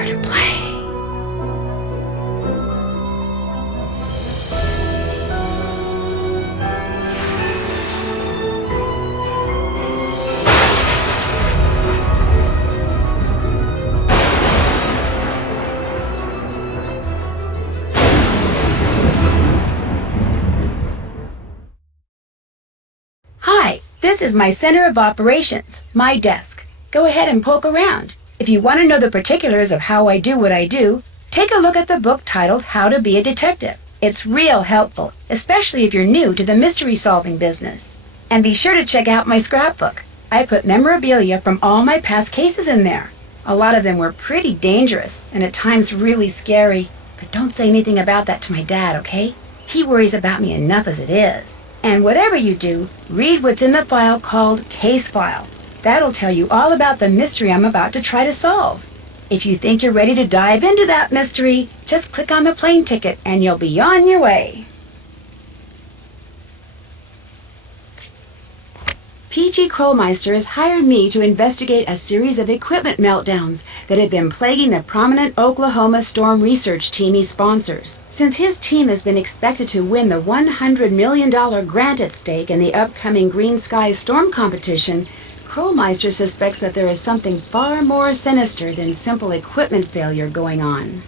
Prepare to play. Hi, this is my center of operations, my desk. Go ahead and poke around. If you want to know the particulars of how I do what I do, take a look at the book titled How to Be a Detective. It's real helpful, especially if you're new to the mystery-solving business. And be sure to check out my scrapbook. I put memorabilia from all my past cases in there. A lot of them were pretty dangerous and at times really scary. But don't say anything about that to my dad, okay? He worries about me enough as it is. And whatever you do, read what's in the file called Case File. That'll tell you all about the mystery I'm about to try to solve. If you think you're ready to dive into that mystery, just click on the plane ticket and you'll be on your way. P.G. Krollmeister has hired me to investigate a series of equipment meltdowns that have been plaguing the prominent Oklahoma storm research team he sponsors. Since his team has been expected to win the $100 million grant at stake in the upcoming Green Sky Storm competition, Krollmeister suspects that there is something far more sinister than simple equipment failure going on.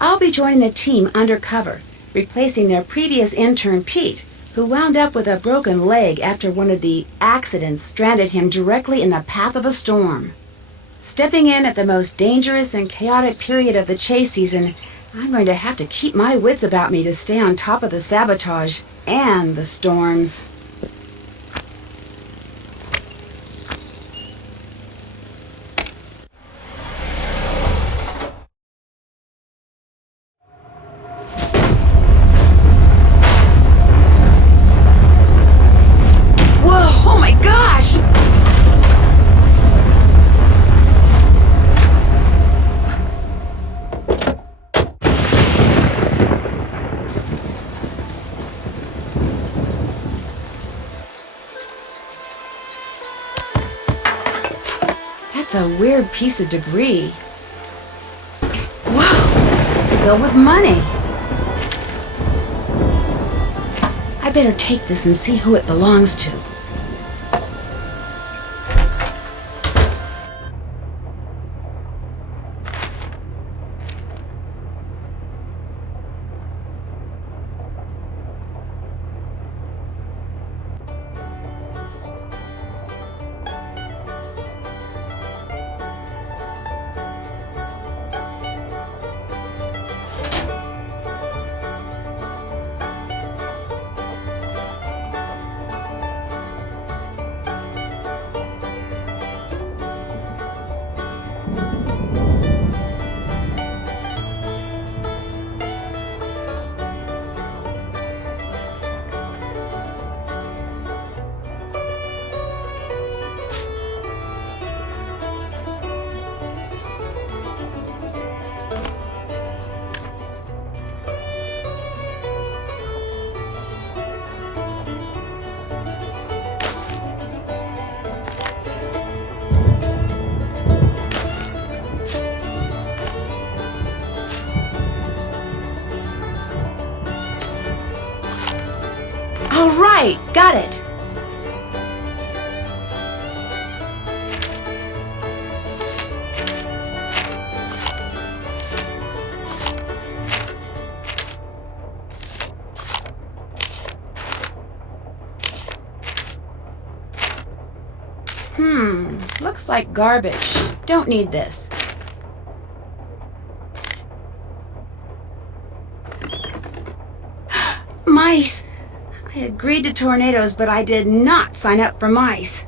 I'll be joining the team undercover, replacing their previous intern Pete, who wound up with a broken leg after one of the accidents stranded him directly in the path of a storm. Stepping in at the most dangerous and chaotic period of the chase season, I'm going to have to keep my wits about me to stay on top of the sabotage and the storms. That's a weird piece of debris. Whoa, it's filled with money. I better take this and see who it belongs to. All right, got it. Looks like garbage. Don't need this. Mice! I agreed to tornadoes, but I did not sign up for mice.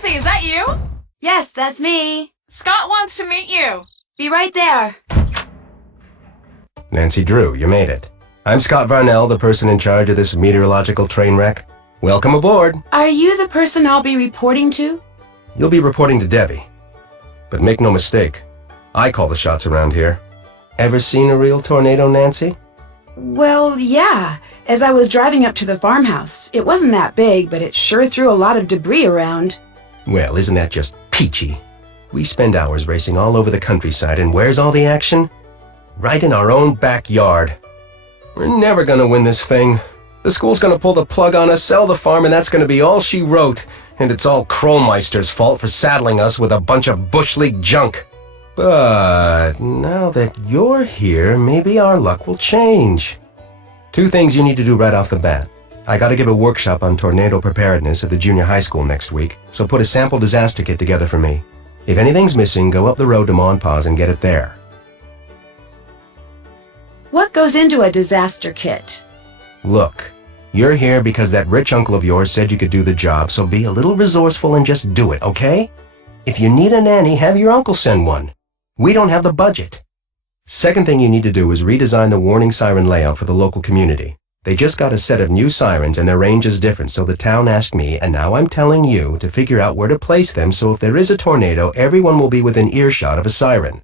Nancy, is that you? Yes, that's me. Scott wants to meet you. Be right there. Nancy Drew, you made it. I'm Scott Varnell, the person in charge of this meteorological train wreck. Welcome aboard. Are you the person I'll be reporting to? You'll be reporting to Debbie. But make no mistake, I call the shots around here. Ever seen a real tornado, Nancy? Well, yeah. As I was driving up to the farmhouse, it wasn't that big, but it sure threw a lot of debris around. Well, isn't that just peachy? We spend hours racing all over the countryside, and where's all the action? Right in our own backyard. We're never gonna win this thing. The school's gonna pull the plug on us, sell the farm, and that's gonna be all she wrote. And it's all Krollmeister's fault for saddling us with a bunch of Bush League junk. But now that you're here, maybe our luck will change. 2 things you need to do right off the bat. I gotta give a workshop on tornado preparedness at the junior high school next week, so put a sample disaster kit together for me. If anything's missing, go up the road to Ma and Pa's and get it there. What goes into a disaster kit? Look, you're here because that rich uncle of yours said you could do the job, so be a little resourceful and just do it, okay? If you need a nanny, have your uncle send one. We don't have the budget. Second thing you need to do is redesign the warning siren layout for the local community. They just got a set of new sirens and their range is different, so the town asked me, and now I'm telling you, to figure out where to place them so if there is a tornado, everyone will be within earshot of a siren.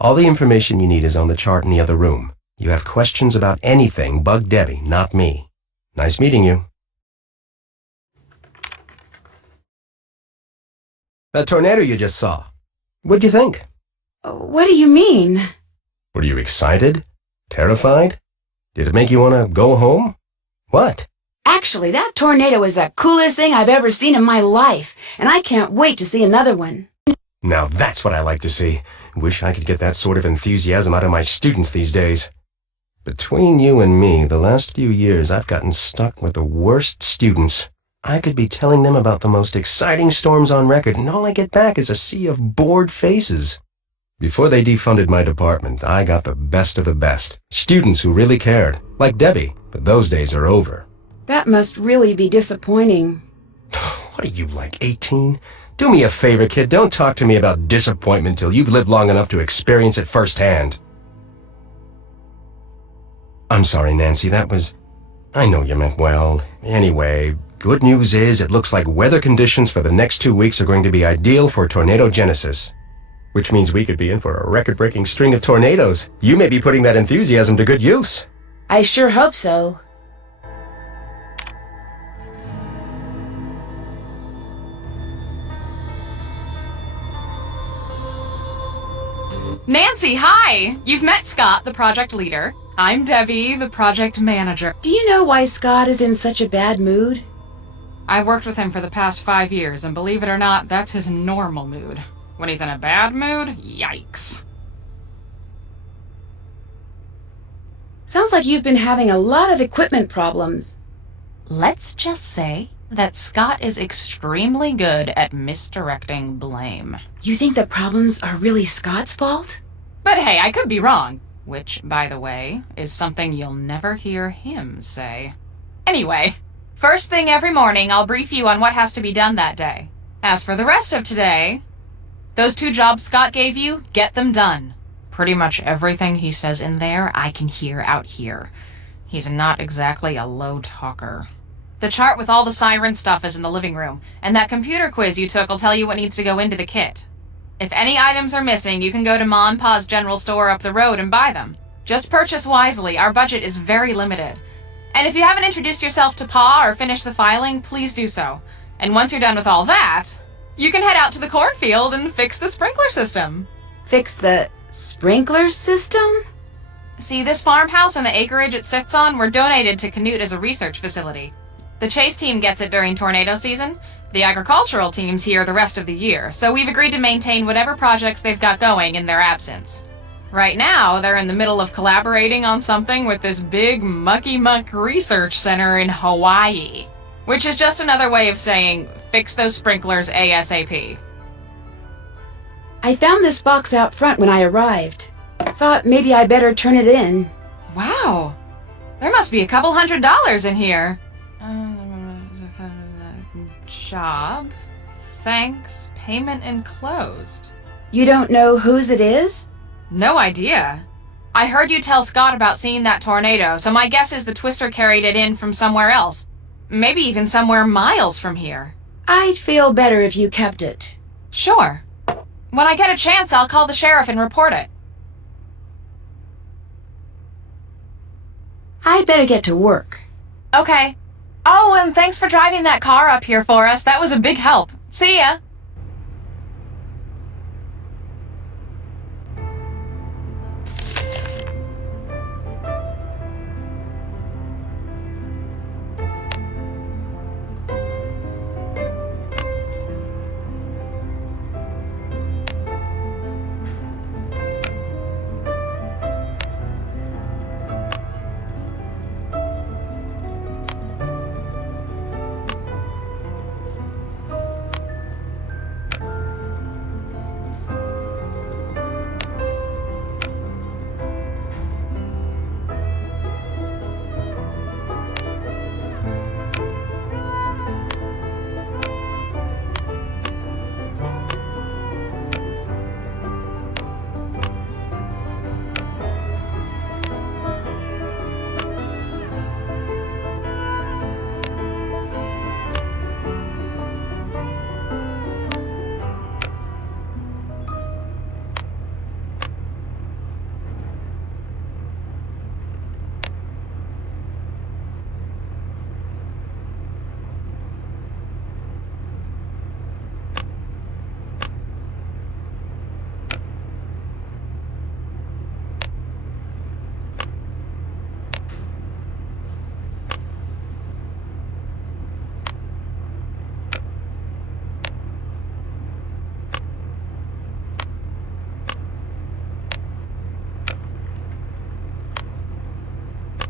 All the information you need is on the chart in the other room. You have questions about anything, bug Debbie, not me. Nice meeting you. That tornado you just saw. What'd you think? What do you mean? Were you excited? Terrified? Did it make you want to go home? What? Actually, that tornado is the coolest thing I've ever seen in my life, and I can't wait to see another one. Now that's what I like to see. Wish I could get that sort of enthusiasm out of my students these days. Between you and me, the last few years I've gotten stuck with the worst students. I could be telling them about the most exciting storms on record, and all I get back is a sea of bored faces. Before they defunded my department, I got the best of the best. Students who really cared, like Debbie, but those days are over. That must really be disappointing. What are you, like 18? Do me a favor, kid, don't talk to me about disappointment till you've lived long enough to experience it firsthand. I'm sorry, Nancy, I know you meant well. Anyway, good news is it looks like weather conditions for the next 2 weeks are going to be ideal for tornado genesis. Which means we could be in for a record-breaking string of tornadoes. You may be putting that enthusiasm to good use. I sure hope so. Nancy, hi! You've met Scott, the project leader. I'm Debbie, the project manager. Do you know why Scott is in such a bad mood? I've worked with him for the past 5 years, and believe it or not, that's his normal mood. When he's in a bad mood, yikes. Sounds like you've been having a lot of equipment problems. Let's just say that Scott is extremely good at misdirecting blame. You think the problems are really Scott's fault? But hey, I could be wrong. Which, by the way, is something you'll never hear him say. Anyway, first thing every morning, I'll brief you on what has to be done that day. As for the rest of today, those 2 jobs Scott gave you, get them done. Pretty much everything he says in there, I can hear out here. He's not exactly a low talker. The chart with all the siren stuff is in the living room, and that computer quiz you took will tell you what needs to go into the kit. If any items are missing, you can go to Ma and Pa's general store up the road and buy them. Just purchase wisely, our budget is very limited. And if you haven't introduced yourself to Pa or finished the filing, please do so. And once you're done with all that, you can head out to the cornfield and fix the sprinkler system. Fix the sprinkler system? See, this farmhouse and the acreage it sits on were donated to Canute as a research facility. The chase team gets it during tornado season, the agricultural team's here the rest of the year, so we've agreed to maintain whatever projects they've got going in their absence. Right now, they're in the middle of collaborating on something with this big mucky-muck research center in Hawaii, which is just another way of saying, fix those sprinklers ASAP. I found this box out front when I arrived. Thought maybe I better turn it in. Wow, there must be a couple $100 in here. Job. Thanks. Payment enclosed. You don't know whose it is? No idea. I heard you tell Scott about seeing that tornado, so my guess is the Twister carried it in from somewhere else. Maybe even somewhere miles from here. I'd feel better if you kept it. Sure. When I get a chance, I'll call the sheriff and report it. I'd better get to work. Okay. Oh, and thanks for driving that car up here for us. That was a big help. See ya.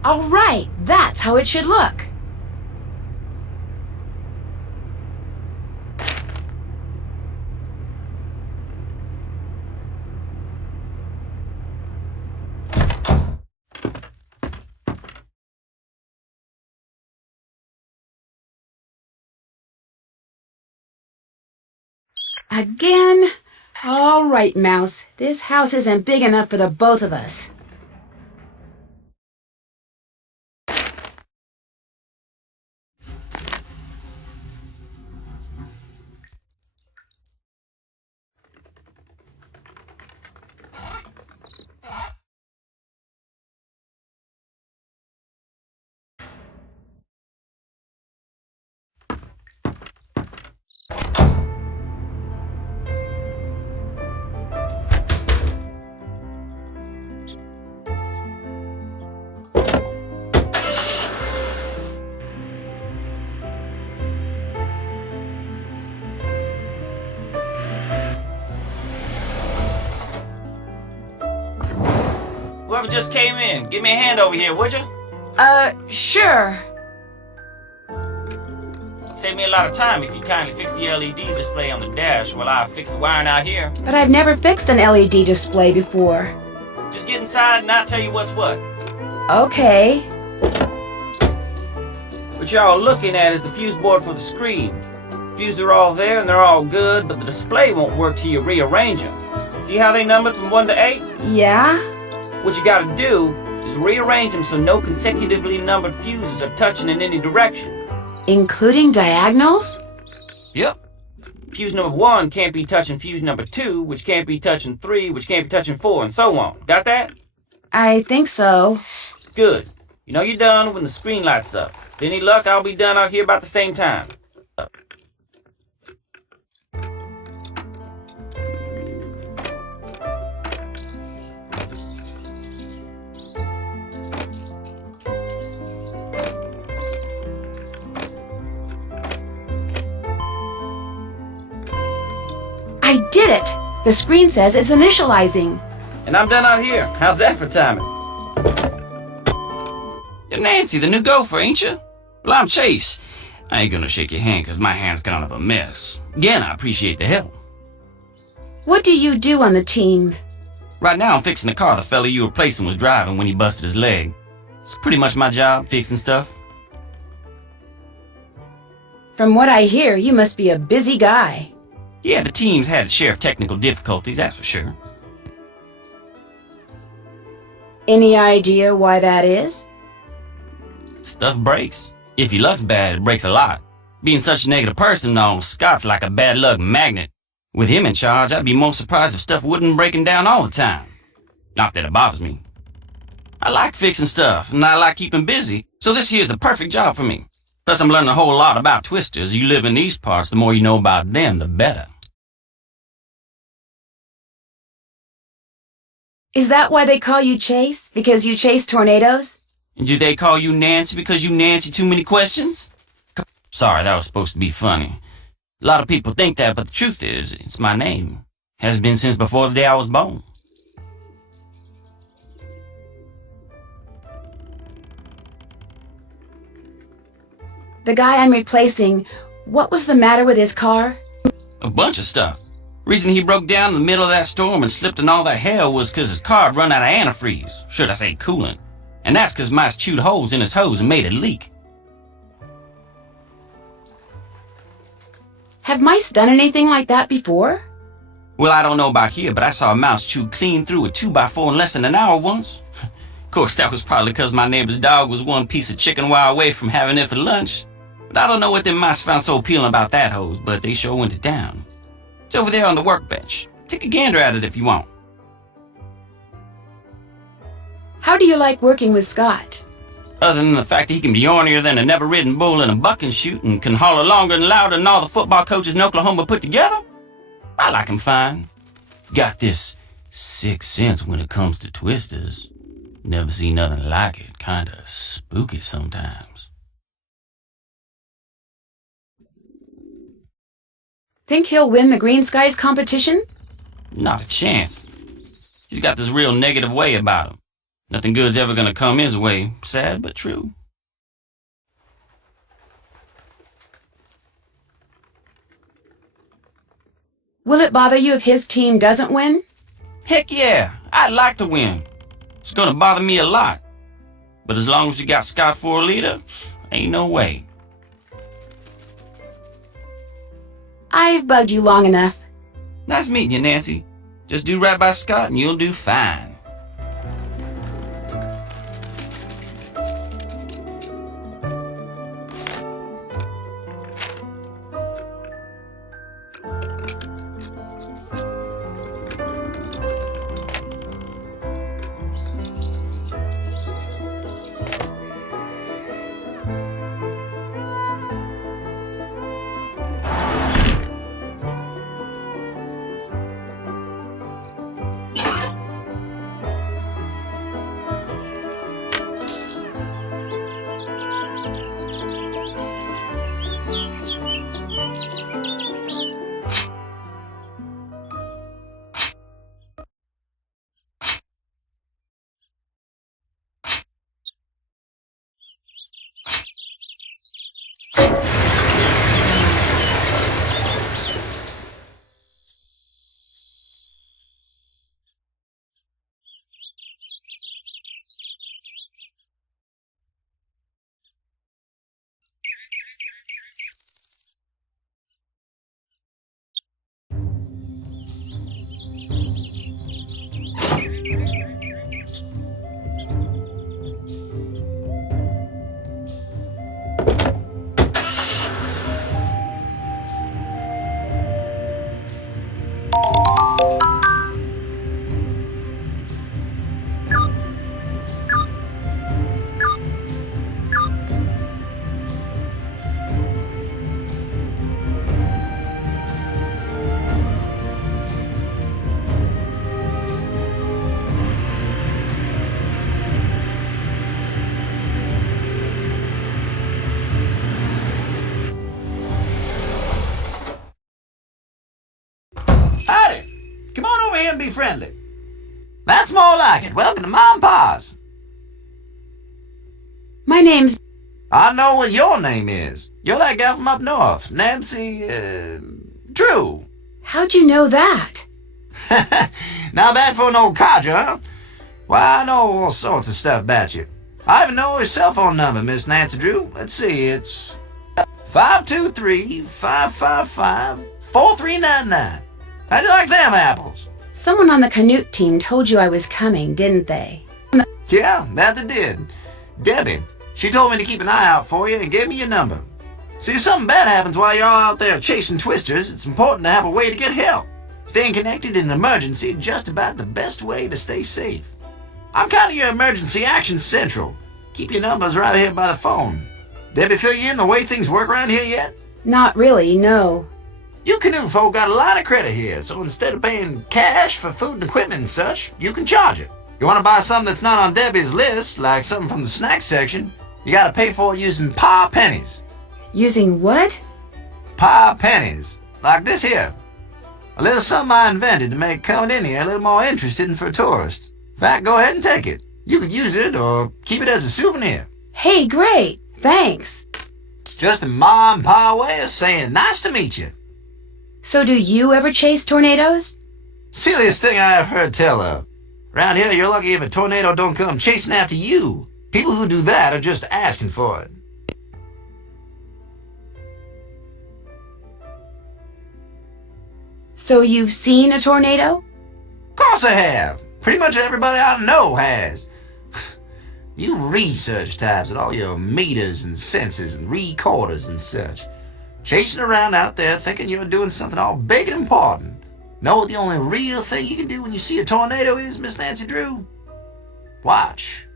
All right, that's how it should look. Again? All right, Mouse. This house isn't big enough for the both of us. Whoever just came in, give me a hand over here, would you? Sure. Save me a lot of time if you kindly fix the LED display on the dash while I fix the wiring out here. But I've never fixed an LED display before. Just get inside and I'll tell you what's what. Okay. What y'all are looking at is the fuse board for the screen. Fuses are all there and they're all good, but the display won't work till you rearrange them. See how they numbered from 1 to 8? Yeah? What you gotta do is rearrange them so no consecutively numbered fuses are touching in any direction. Including diagonals? Yep. Fuse number 1 can't be touching fuse number 2, which can't be touching 3, which can't be touching 4, and so on. Got that? I think so. Good. You know you're done when the screen lights up. With any luck, I'll be done out here about the same time. I did it! The screen says it's initializing. And I'm done out here. How's that for timing? You're Nancy, the new gopher, ain't you? Well, I'm Chase. I ain't gonna shake your hand because my hand's kind of a mess. Again, I appreciate the help. What do you do on the team? Right now, I'm fixing the car the fella you were replacing was driving when he busted his leg. It's pretty much my job, fixing stuff. From what I hear, you must be a busy guy. Yeah, the team's had its share of technical difficulties, that's for sure. Any idea why that is? Stuff breaks. If your luck's bad, it breaks a lot. Being such a negative person, though, Scott's like a bad luck magnet. With him in charge, I'd be most surprised if stuff wouldn't breaking down all the time. Not that it bothers me. I like fixing stuff, and I like keeping busy, so this here's the perfect job for me. Plus, I'm learning a whole lot about twisters. You live in these parts, the more you know about them, the better. Is that why they call you Chase? Because you chase tornadoes? And do they call you Nancy because you Nancy too many questions? Sorry, that was supposed to be funny. A lot of people think that, but the truth is, it's my name. Has been since before the day I was born. The guy I'm replacing, what was the matter with his car? A bunch of stuff. Reason he broke down in the middle of that storm and slipped in all that hell was 'cause his car had run out of antifreeze. Should I say coolant. And that's 'cause mice chewed holes in his hose and made it leak. Have mice done anything like that before? Well, I don't know about here, but I saw a mouse chew clean through a 2x4 in less than an hour once. Of course, that was probably 'cause my neighbor's dog was one piece of chicken wire away from having it for lunch. But I don't know what them mice found so appealing about that hose, but they sure went to town. It's over there on the workbench. Take a gander at it if you want. How do you like working with Scott? Other than the fact that he can be ornier than a never-ridden bull in a bucking chute and can holler longer and louder than all the football coaches in Oklahoma put together, I like him fine. Got this sixth sense when it comes to twisters. Never seen nothing like it. Kinda spooky sometimes. Think he'll win the Green Skies competition? Not a chance. He's got this real negative way about him. Nothing good's ever gonna come his way. Sad but true. Will it bother you if his team doesn't win? Heck yeah, I'd like to win. It's gonna bother me a lot. But as long as you got Scott for a leader, ain't no way. I've bugged you long enough. Nice meeting you, Nancy. Just do right by Scott and you'll do fine. And be friendly. That's more like it. Welcome to Mom and Pa's. My name's... I know what your name is. You're that gal from up north, Nancy, Drew. How'd you know that? Not bad for an old codger, huh? Why, I know all sorts of stuff about you. I even know your cell phone number, Miss Nancy Drew. Let's see, it's 523-555-5555. $4.399. How'd you like them apples? Someone on the Canute team told you I was coming, didn't they? Yeah, that they did. Debbie, she told me to keep an eye out for you and gave me your number. See, if something bad happens while you're all out there chasing twisters, it's important to have a way to get help. Staying connected in an emergency is just about the best way to stay safe. I'm kind of your emergency action central. Keep your numbers right here by the phone. Debbie fill you in the way things work around here yet? Not really, no. You Canute folk got a lot of credit here, so instead of paying cash for food and equipment and such, you can charge it. You want to buy something that's not on Debbie's list, like something from the snacks section, you gotta pay for it using Pa pennies. Using what? Pa pennies. Like this here. A little something I invented to make coming in here a little more interesting for tourists. In fact, go ahead and take it. You could use it or keep it as a souvenir. Hey, great. Thanks. Just a Ma and Pa way of saying nice to meet you. So do you ever chase tornadoes? Silliest thing I ever heard tell of. Around here, you're lucky if a tornado don't come chasing after you. People who do that are just asking for it. So you've seen a tornado? Of course I have. Pretty much everybody I know has. You research types with all your meters and sensors and recorders and such. Chasing around out there thinking you're doing something all big and important. Know what the only real thing you can do when you see a tornado is, Miss Nancy Drew? Watch.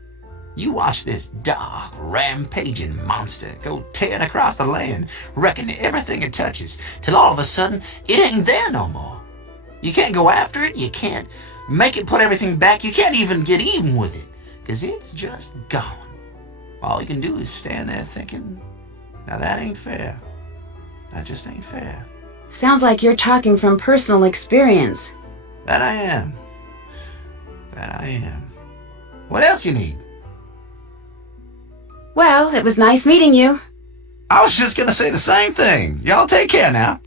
You watch this dark, rampaging monster go tearing across the land, wrecking everything it touches, till all of a sudden, it ain't there no more. You can't go after it, you can't make it put everything back, you can't even get even with it, 'cause it's just gone. All you can do is stand there thinking, now that ain't fair. That just ain't fair. Sounds like you're talking from personal experience. That I am. That I am. What else you need? Well, it was nice meeting you. I was just gonna say the same thing. Y'all take care now.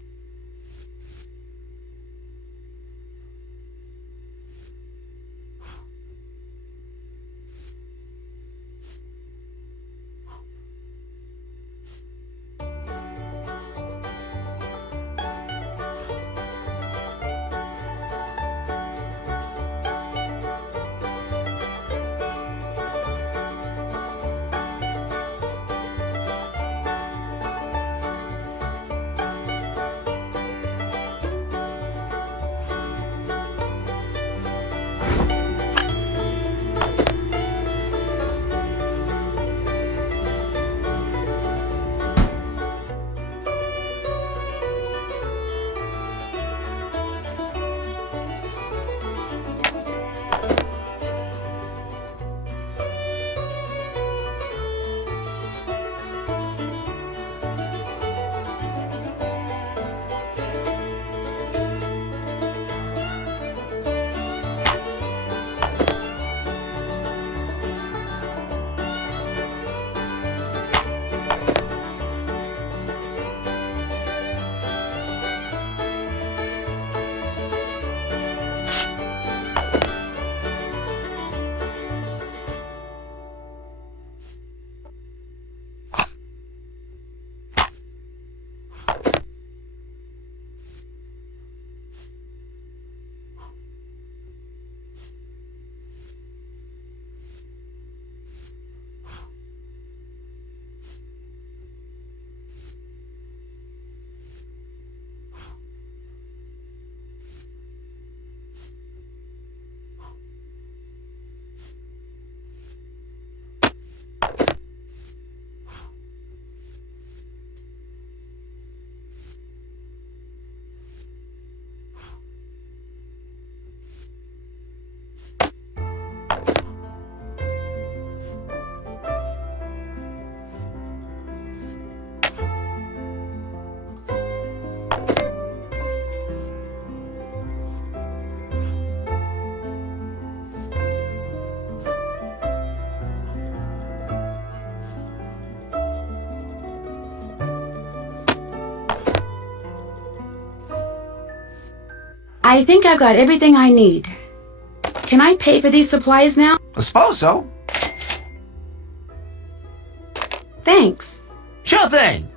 I think I've got everything I need. Can I pay for these supplies now? I suppose so. Thanks. Sure thing.